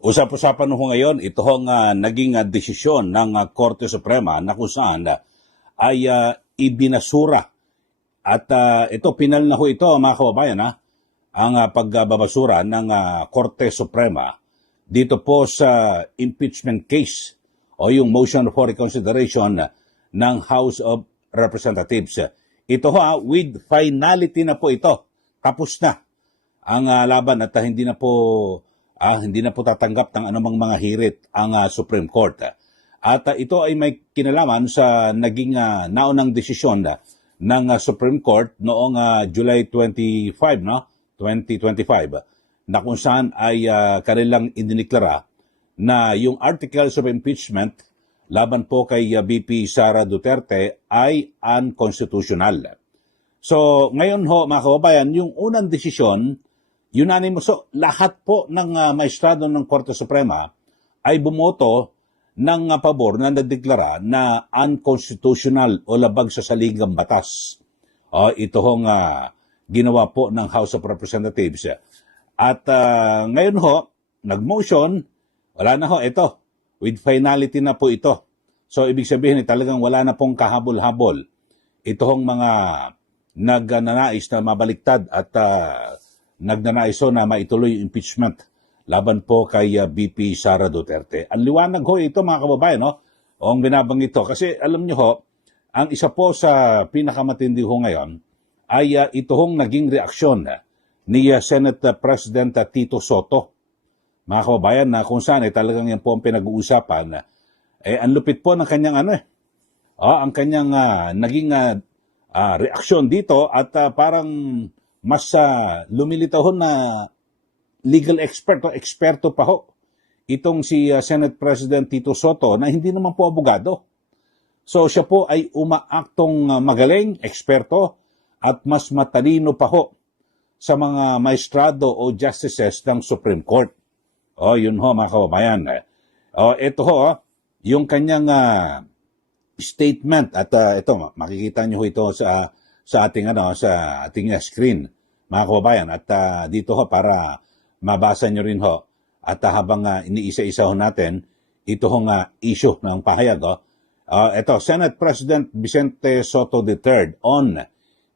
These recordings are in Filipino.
Usap-usapan ho ngayon, ito hong naging desisyon ng Korte Suprema na kung saan ay ibinasura. At ito, pinal na ho ito mga kababayan, ang pagbabasura ng Korte Suprema dito po sa impeachment case o yung motion for reconsideration ng House of Representatives. Ito ho, with finality na po ito. Tapos na ang laban at hindi na po tatanggap ng anumang mga hirit ang Supreme Court. At ito ay may kinalaman sa naging naunang desisyon ng Supreme Court noong July 25, 2025, na kung saan ay kanilang indiniklara na yung articles of impeachment laban po kay VP Sara Duterte ay unconstitutional. So ngayon ho mga kababayan, yung unang desisyon, unanimous, so lahat po ng maestrado ng Korte Suprema ay bumoto ng pabor na nadeklara na unconstitutional o labag sa saligang batas. Ito hong ginawa po ng House of Representatives. At ngayon ho, nag-motion, wala na ho, ito, with finality na po ito. So ibig sabihin talagang wala na pong kahabol-habol. Ito hong mga nagnanais na mabaliktad at nagnanais na maituloy yung impeachment laban po kay VP Sara Duterte. Ang liwanag ho ito mga kababayan, o ang binabanggit ito. Kasi alam nyo ho, ang isa po sa pinakamatindi ho ngayon ay ito hong naging reaksyon ni Senate President Tito Soto. Mga kababayan, na kung saan talagang yan po ang pinag-uusapan. Ang lupit po ng kanyang ang kanyang naging reaksyon dito at parang mas lumilitaw ho na legal expert o eksperto pa ho itong si Senate President Tito Soto na hindi naman po abogado. So siya po ay umaaktong magaling, eksperto at mas matalino pa ho sa mga maestrado o justices ng Supreme Court. Yun ho mga kababayan. Ito ho, yung kanyang statement at ito makikita niyo ho ito sa ating sa ating screen mga kababayan at dito ho para mabasa niyo rin ho at habang iniisa-isa ho natin ito hong issue ng pahayag. Ito, Senate President Vicente Soto III on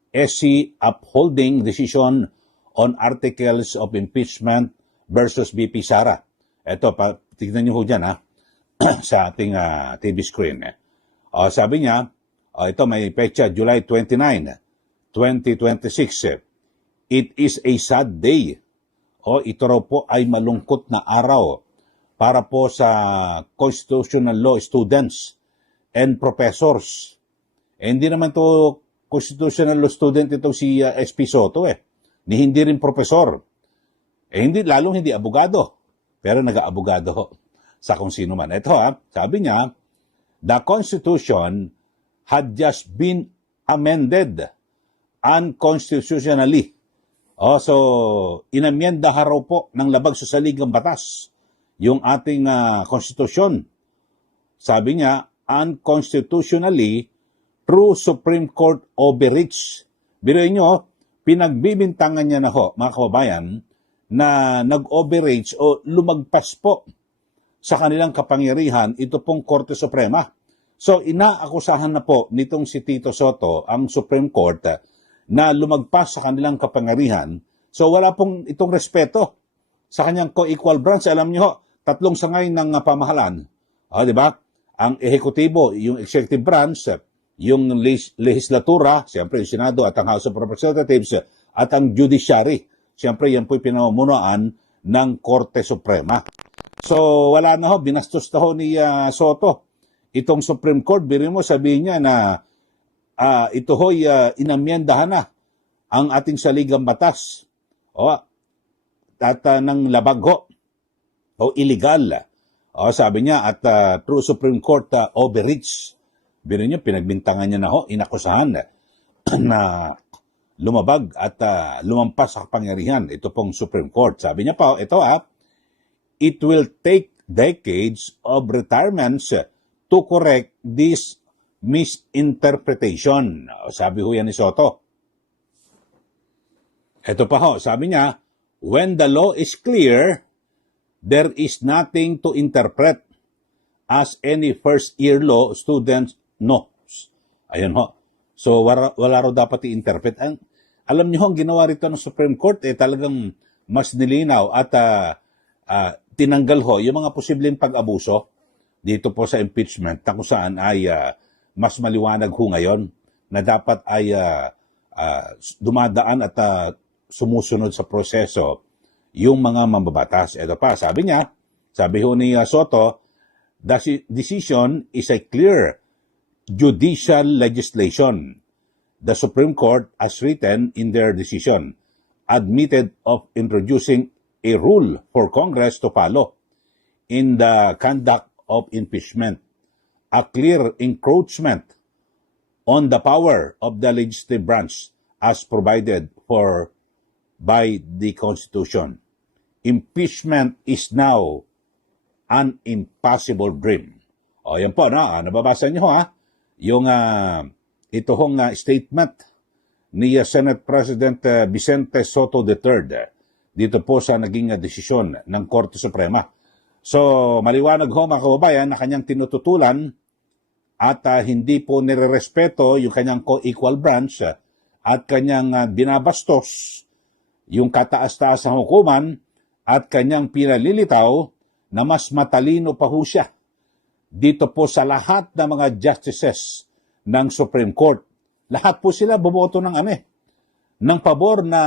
SC upholding decision on articles of impeachment versus VP Sara. Ito, tignan niyo ho dyan sa ating TV screen. Sabi niya, ito may petsa July 29, 2026. It is a sad day. Ito raw po ay malungkot na araw para po sa constitutional law students and professors. Hindi naman to constitutional law student ito si SP Soto Ni hindi rin professor. Lalong hindi abogado. Pero nag-aabogado sa kung sino man. Ito sabi niya, the Constitution had just been amended unconstitutionally. So, inamyenda raw po ng labag sa saligang batas yung ating konstitusyon. Sabi niya, unconstitutionally through Supreme Court overreach. Biruin nyo, pinagbibintangan niya na ho, mga kababayan, na nag-overreach o lumagpas po sa kanilang kapangyarihan ito pong Korte Suprema. So, inaakusahan na po nitong si Tito Soto ang Supreme Court na lumagpas sa kanilang kapangyarihan. So wala pong itong respeto sa kanyang co-equal branch. Alam niyo, tatlong sangay ng pamahalaan. Di ba? Ang ehekutibo, yung executive branch, yung legislatura, siyempre yung Senado at ang House of Representatives, at ang judiciary. Siyempre yan po'y pinamumunuan ng Korte Suprema. So wala na ho, binastos na ho ni Soto itong Supreme Court. Biro mo, sabihin niya na ito ho'y inamyendahan na ang ating saligang batas at ng labag o illegal. Sabi niya at through Supreme Court overreach. Biro niyo, pinagbintangan niya na ho, inakusahan na lumabag at lumampas sa kapangyarihan. Ito pong Supreme Court. Sabi niya pa, ito it will take decades of retirements to correct this misinterpretation. Sabi ho yan ni Soto. Ito pa ho, sabi niya, when the law is clear, there is nothing to interpret as any first-year law student knows. Ayun ho. So, wala raw dapat i-interpret. Alam niyo, ang ginawa rito ng Supreme Court, talagang mas nilinaw at tinanggal ho yung mga posibleng pag-abuso dito po sa impeachment na kung saan ay mas maliwanag ho ngayon na dapat ay dumadaan at sumusunod sa proseso yung mga mambabatas. Ito pa, sabi ho ni Soto, the decision is a clear judicial legislation. The Supreme Court, as written in their decision, admitted of introducing a rule for Congress to follow in the conduct of impeachment, a clear encroachment on the power of the legislative branch as provided for by the Constitution. Impeachment is now an impossible dream. O yan po, nababasa niyo yung ito hong statement ni Senate President Vicente Soto III dito po sa naging desisyon ng Korte Suprema. So, maliwanag ho mga kababayan na kanyang tinututulan at hindi po nirerespeto yung kanyang co-equal branch at kanyang binabastos yung kataas-taas ng hukuman at kanyang pinalilitaw na mas matalino pa ho siya dito po sa lahat ng mga justices ng Supreme Court. Lahat po sila bumoto ng ng pabor na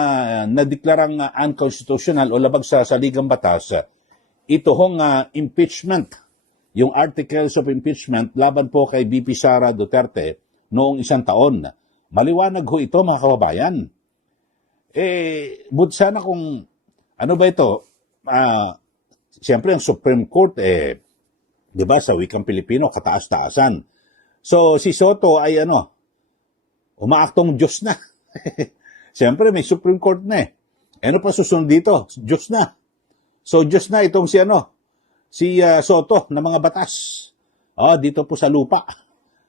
nadeklarang unconstitutional o labag sa saligang batas. Ito hong impeachment, yung articles of impeachment laban po kay VP Sara Duterte noong 1 taon. Maliwanag ho ito mga kababayan. But sana kung ano ba ito, siyempre ang Supreme Court, di ba sa wikang Pilipino, kataas-taasan. So si Soto ay umaaktong Diyos na. Siyempre may Supreme Court na Ano pa susunod dito? Diyos na. So Diyos na itong si Soto na mga batas. Dito po sa lupa.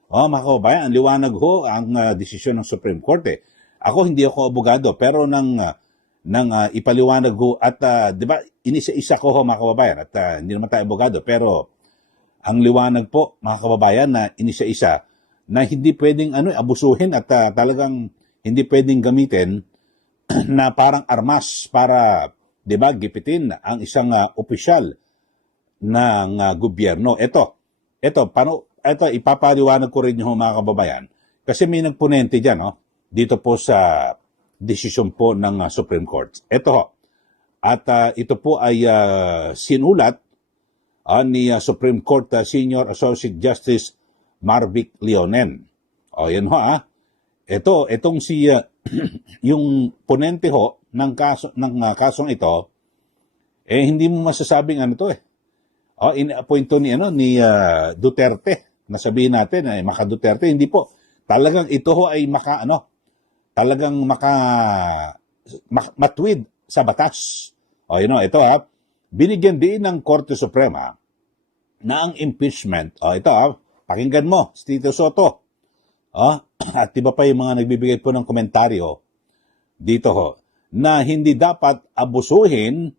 Mga kababayan, ang liwanag ho ang desisyon ng Supreme Court. Ako hindi ako abogado, pero nang ipaliwanag ho at di ba inisa-isa ko ho mga kababayan at hindi naman tayo abogado, pero ang liwanag po mga kababayan na inisa-isa na hindi pwedeng abusuhin at talagang hindi pwedeng gamitin na parang armas para, di ba, gipitin ang isang opisyal ng gobyerno. Ito, ipapaliwanag ko rin yung mga kababayan kasi may nagponente dyan, dito po sa desisyon po ng Supreme Court. Ito ho. At ito po ay sinulat ni Supreme Court Senior Associate Justice Marvic Leonen. Yan ho itong yung ponente ho ng kasong ito, hindi mo masasabing in-appoint ni Duterte. Nasabihin natin maka Duterte, hindi po. Talagang ito ho ay talagang matwid sa batas. Ito binigyan din ng Korte Suprema na ang impeachment, pakinggan mo, Tito Soto. At iba pa yung mga nagbibigay po ng komentaryo dito ho, na hindi dapat abusuhin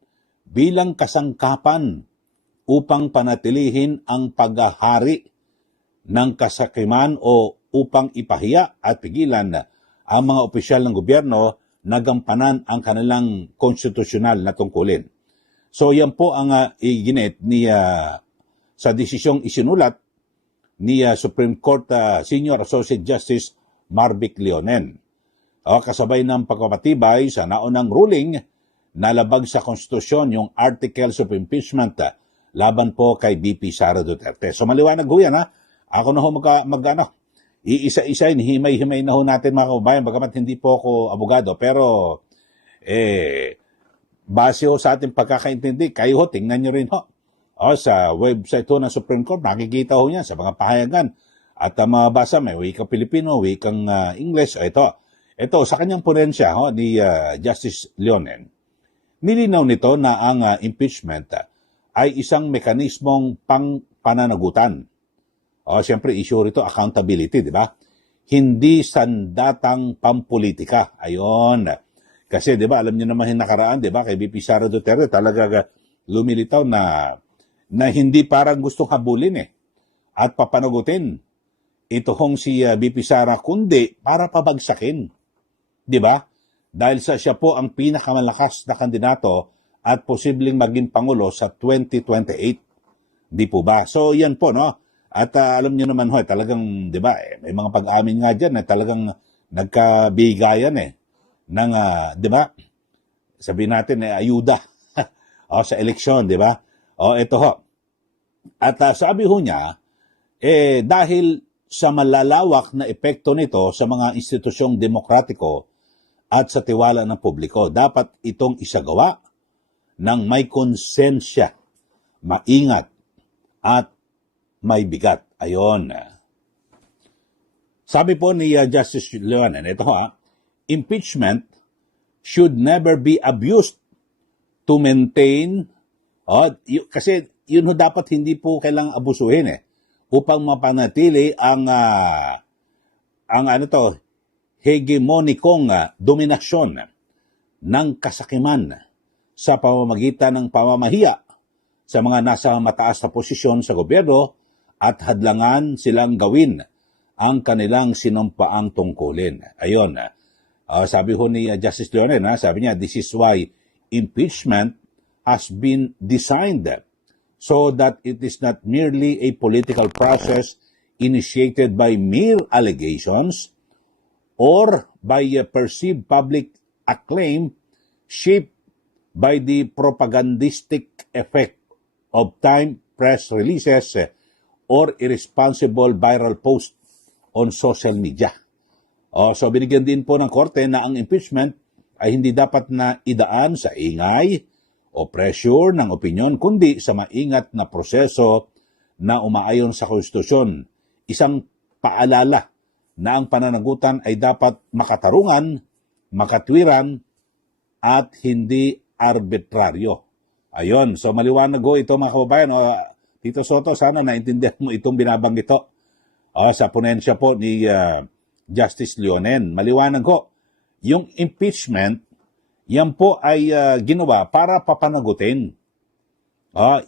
bilang kasangkapan upang panatilihin ang paghahari ng kasakiman o upang ipahiya at pigilan ang mga opisyal ng gobyerno na gampanan ang kanilang konstitusyonal na tungkulin. So yan po ang iginit ni sa desisyong isinulat ni Supreme Court Senior Associate Justice Marvic Leonen. Kasabay ng pagpapatibay sa naunang ruling na labag sa konstitusyon yung articles of impeachment laban po kay VP Sara Duterte. So maliwanag ho yan Ako na ho iisa-isa, himay-himay na ho natin mga kababayan, bagamat hindi po ako abogado, pero base ho sa ating pagkakaintindi, kayo ho, tingnan nyo rin ho. Sa website ho ng Supreme Court, makikita ho yan sa mga pahayagan. At mabasa, may wikang Pilipino, wikang English. Ito, sa kanyang ponensya ni Justice Leonen, nilinaw nito na ang impeachment ay isang mekanismong pang-pananagutan. Siyempre, issue rito, accountability, di ba? Hindi sandatang pampolitika. Ayun. Kasi, di ba, alam niyo naman yung nakaraan, di ba, kay VP Sara Duterte, talaga lumilitaw na hindi parang gustong habulin at papanagutin ito hong si BP Sara, kundi para pabagsakin. Di ba? Dahil siya po ang pinakamalakas na kandidato at posibleng maging Pangulo sa 2028. Di po ba? So yan po, no? At alam niyo naman talagang, di ba, may mga pag-amin nga dyan talagang nagkabigayan ng, di ba, sabihin natin ayuda sa eleksyon, di ba? Ito ho. At sabi ho niya, dahil sa malalawak na epekto nito sa mga institusyong demokratiko at sa tiwala ng publiko, dapat itong isagawa ng may konsensya, maingat, at may bigat. Ayon. Sabi po ni Justice Leonen, ito impeachment should never be abused to maintain, kasi yun dapat hindi po kailangang abusuhin upang mapanatili ang hegemonikong dominasyon ng kasakiman sa pamamagitan ng pamamahiya sa mga nasa mataas na posisyon sa gobyerno at hadlangan silang gawin ang kanilang sinumpaang tungkulin. Ayon, sabi ho ni Justice Leonen, sabi niya, this is why impeachment has been designed so that it is not merely a political process initiated by mere allegations or by a perceived public acclaim shaped by the propagandistic effect of time press releases or irresponsible viral post on social media. So binigyan din po ng korte na ang impeachment ay hindi dapat na idaan sa ingay o pressure ng opinyon, kundi sa maingat na proseso na umaayon sa konstitusyon. Isang paalala na ang pananagutan ay dapat makatarungan, makatwiran, at hindi arbitraryo. Ayon, so maliwanag ho ito mga kababayan. Tito Soto, sana naintindihan mo itong binabanggit ito sa ponensya po ni Justice Leonen. Maliwanag ho, yung impeachment, yan po ay ginawa para papanagutin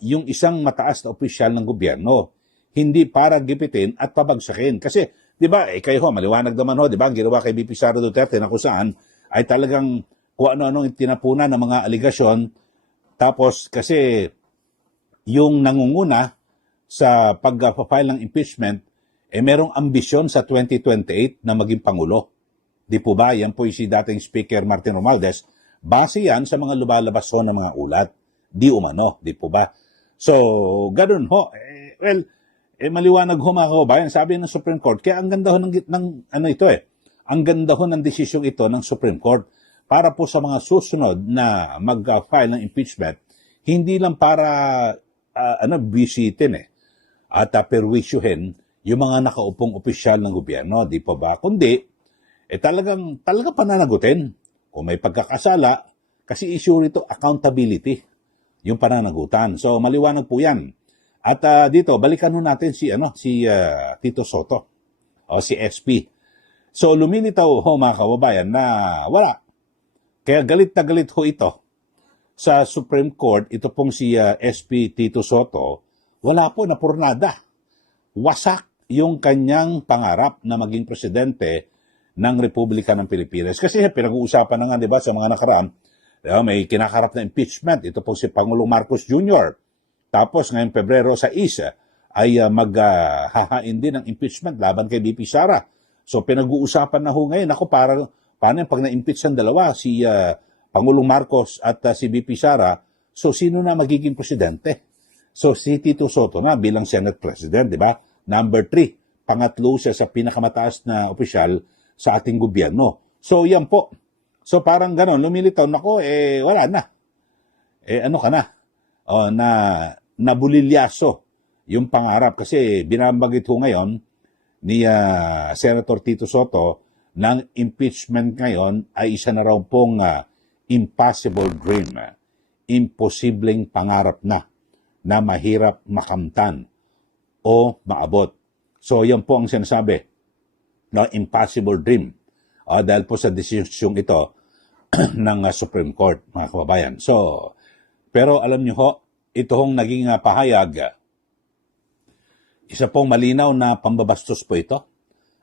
yung isang mataas na opisyal ng gobyerno. Hindi para gipitin at pabagsakin. Kasi, di ba, kayo ho, maliwanag naman ho, di ba, ang ginawa kay BP Sara Duterte na kung saan ay talagang kung ano-ano tinapunan ng mga aligasyon. Tapos, kasi yung nangunguna sa pag-file ng impeachment, merong ambisyon sa 2028 na maging Pangulo. Di po ba? Yan po si dating Speaker Martin Romualdez. Base yan sa mga lumalabas ho ng mga ulat. Di umano. Di po ba? So, ganun ho. Maliwanag ho mga kababayan. Sabi ng Supreme Court, kaya ang ganda ho ang ganda ho ng desisyong ito ng Supreme Court para po sa mga susunod na mag-file ng impeachment, hindi lang para bisitin at perwisyuhin yung mga nakaupong opisyal ng gobyerno, di pa ba? Kundi, talagang pananagutin. Kung may pagkakasala, kasi issue rito, accountability, yung pananagutan. So, maliwanag po yan. At dito, balikan ho natin si Tito Soto, si SP. So, lumilitaw ho mga kababayan na wala. Kaya galit na galit ho ito sa Supreme Court, ito pong si SP Tito Soto, wala po na purnada. Wasak yung kanyang pangarap na maging presidente ng Republika ng Pilipinas. Kasi pinag-uusapan na nga, di ba, sa mga nakaraan, may kinakarap na impeachment. Ito po si Pangulong Marcos Jr. Tapos ngayong Pebrero sa ISA ay maghahain din ng impeachment laban kay BP Sara. So pinag-uusapan na ho ngayon, paano pag na-impeach ang dalawa, si Pangulong Marcos at si BP Sara, so sino na magiging presidente? So si Tito Soto na bilang Senate President, di ba? Number 3, pangatlo siya sa pinakamataas na opisyal sa ating gobyerno. So yan po. So parang ganon, lumilitaw, wala na. Ano ka na? Na nabulilyaso yung pangarap. Kasi binabagit ho ngayon ni Senator Tito Soto ng impeachment ngayon ay isa na raw pong impossible dream, imposibleng pangarap na mahirap makamtan o maabot. So yan po ang sinasabi na impossible dream dahil po sa desisyong ito ng Supreme Court, mga kababayan. So, pero alam nyo ho, ito hong naging pahayag, isa pong malinaw na pambabastos po ito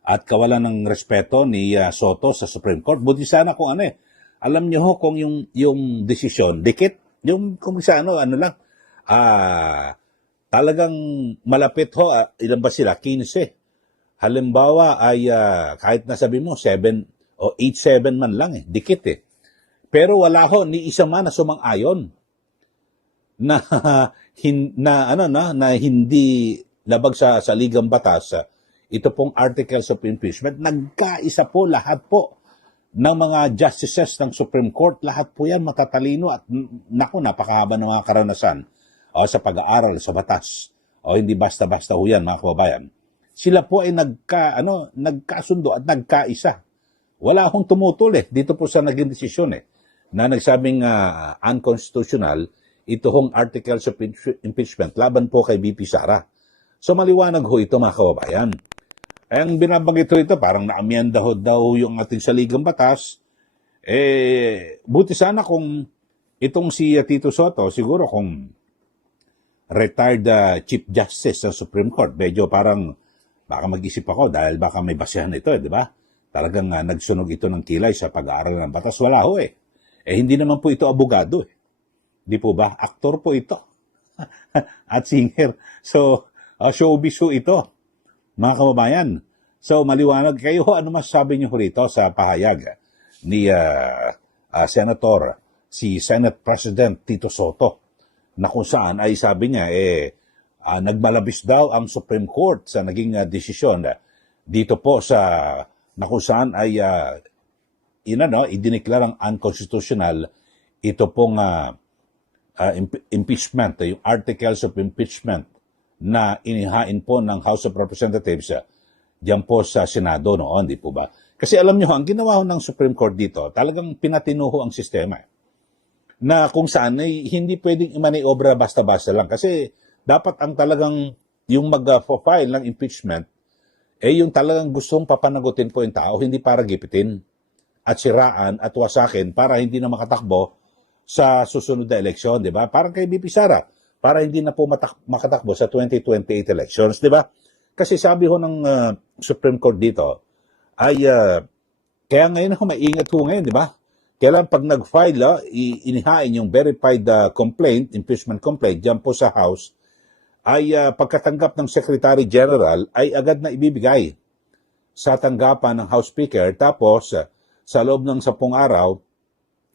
at kawalan ng respeto ni Soto sa Supreme Court. Buti sana kung alam niyo ho kung yung desisyon, dikit, yung kung sa lang, talagang malapit ho, ilan ba sila? 15. Halimbawa ay kahit nasabi mo 7 o 8-7 man lang dikit Pero wala ho ni isa man na sumang-ayon na na hindi labag sa ligang batas. Ito pong articles of impeachment, nagkaisa po lahat po ng mga justices ng Supreme Court, lahat po yan matatalino at napakahaba ng mga karanasan sa pag-aaral sa batas. Hindi basta-basta ho yan, mga kababayan. Sila po ay nagkasundo at nagkaisa. Wala akong tumutol dito po sa naging desisyon na nagsabing unconstitutional ito hong articles of impeachment laban po kay BP Sara. So maliwanag ho ito, mga kababayan. Ang binabanggit ito, parang naamyenda ho daw yung ating saligang batas. Buti sana kung itong si Tito Soto, siguro kung retired Chief Justice ng Supreme Court, medyo parang baka mag-isip ako dahil baka may basehan ito, di ba? Talagang nagsunog ito ng kilay sa pag-aaral ng batas. Wala ho hindi naman po ito abogado Di po ba? Aktor po ito. At singer. So, showbiz ho ito, mga kababayan. So, maliwanag kayo ano masasabi niyo rito sa pahayag ni Senator, si Senate President Tito Soto, na kung saan ay sabi niya, nagmalabis daw ang Supreme Court sa naging desisyon dito po sa, na kung saan ay idineklarang unconstitutional ito pong impeachment, yung articles of impeachment na inihain po ng House of Representatives diyan po sa Senado noon, di po ba? Kasi alam nyo, ang ginawa ng Supreme Court dito, talagang pinatinuho ang sistema. Na kung saan ay hindi pwedeng imaniobra basta-basta lang. Kasi dapat ang talagang yung mag-file ng impeachment, yung talagang gustong papanagutin po yung tao, hindi para gipitin at siraan at wasakin para hindi na makatakbo sa susunod na eleksyon, di ba? Parang kay BP Sara, para hindi na po makatakbo sa 2028 elections, di ba? Kasi sabi ho ng Supreme Court dito, ay kaya ngayon maingat ho ngayon, di ba? Kailan pag nag-file, inihain yung verified complaint, impeachment complaint, dyan po sa House, ay pagkatanggap ng Secretary General, ay agad na ibibigay sa tanggapan ng House Speaker, tapos sa loob ng 10 araw,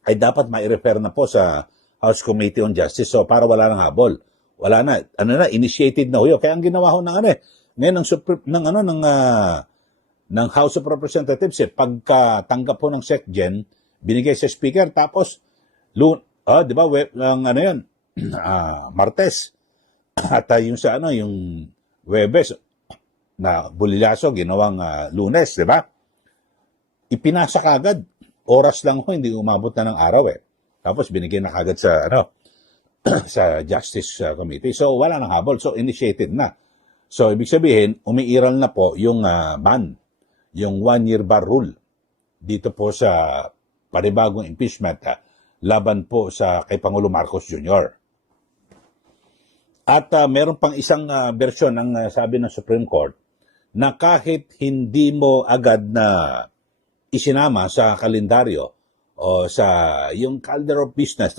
ay dapat mai-refer na po sa House Committee on Justice. So, para wala nang habol. Wala na. Initiated na ho yun. Kaya ang ginawa ho ng ngayon ng House of Representatives, pagkatanggap po ng SecGen, binigay sa Speaker, tapos, di ba, Martes, at yung sa yung Webes, na bulilaso, ginawang Lunes, di ba? Ipinasa kagad. Oras lang ho, hindi umabot na ng araw Tapos binigay na kagad sa sa Justice Committee. So wala nang habol. So initiated na. So ibig sabihin, umiiral na po yung ban, yung 1-year bar rule dito po sa panibagong impeachment laban po sa kay Pangulo Marcos Jr. At meron pang isang bersyon ng sabi ng Supreme Court na kahit hindi mo agad na isinama sa kalendaryo o sa yung calendar of business,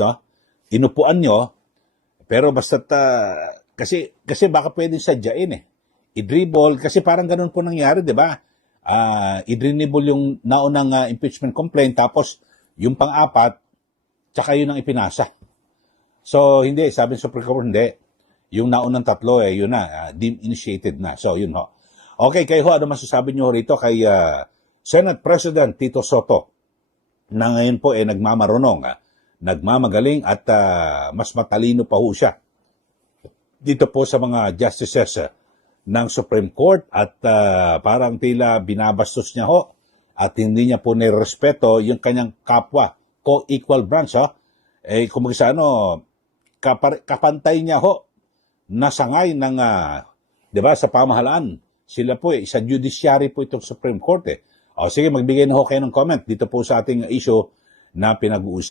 inupuan nyo, pero basta kasi baka pwedeng sadyain i-dribble, kasi parang ganun po nangyari, di ba? I-dribble yung naunang impeachment complaint, tapos yung pang-apat, tsaka yun ang ipinasa. So, hindi, sabi ng Supreme Court, hindi. Yung naunang tatlo, yun na, deemed initiated na. So, yun ho. Okay, kayo ano masasabi nyo rito kay Senate President Tito Soto, na ngayon po nagmamarunong, nagmamagaling at mas matalino pa ho siya dito po sa mga justices ng Supreme Court, at parang tila binabastos niya ho at hindi niya po nirespeto yung kanyang kapwa, co-equal branch kung kapantay niya ho na sangay ng di ba, sa pamahalaan. Sila po sa judiciary po itong Supreme Court sige, magbigay na ho kayo ng comment dito po sa ating issue na pinag-uusap.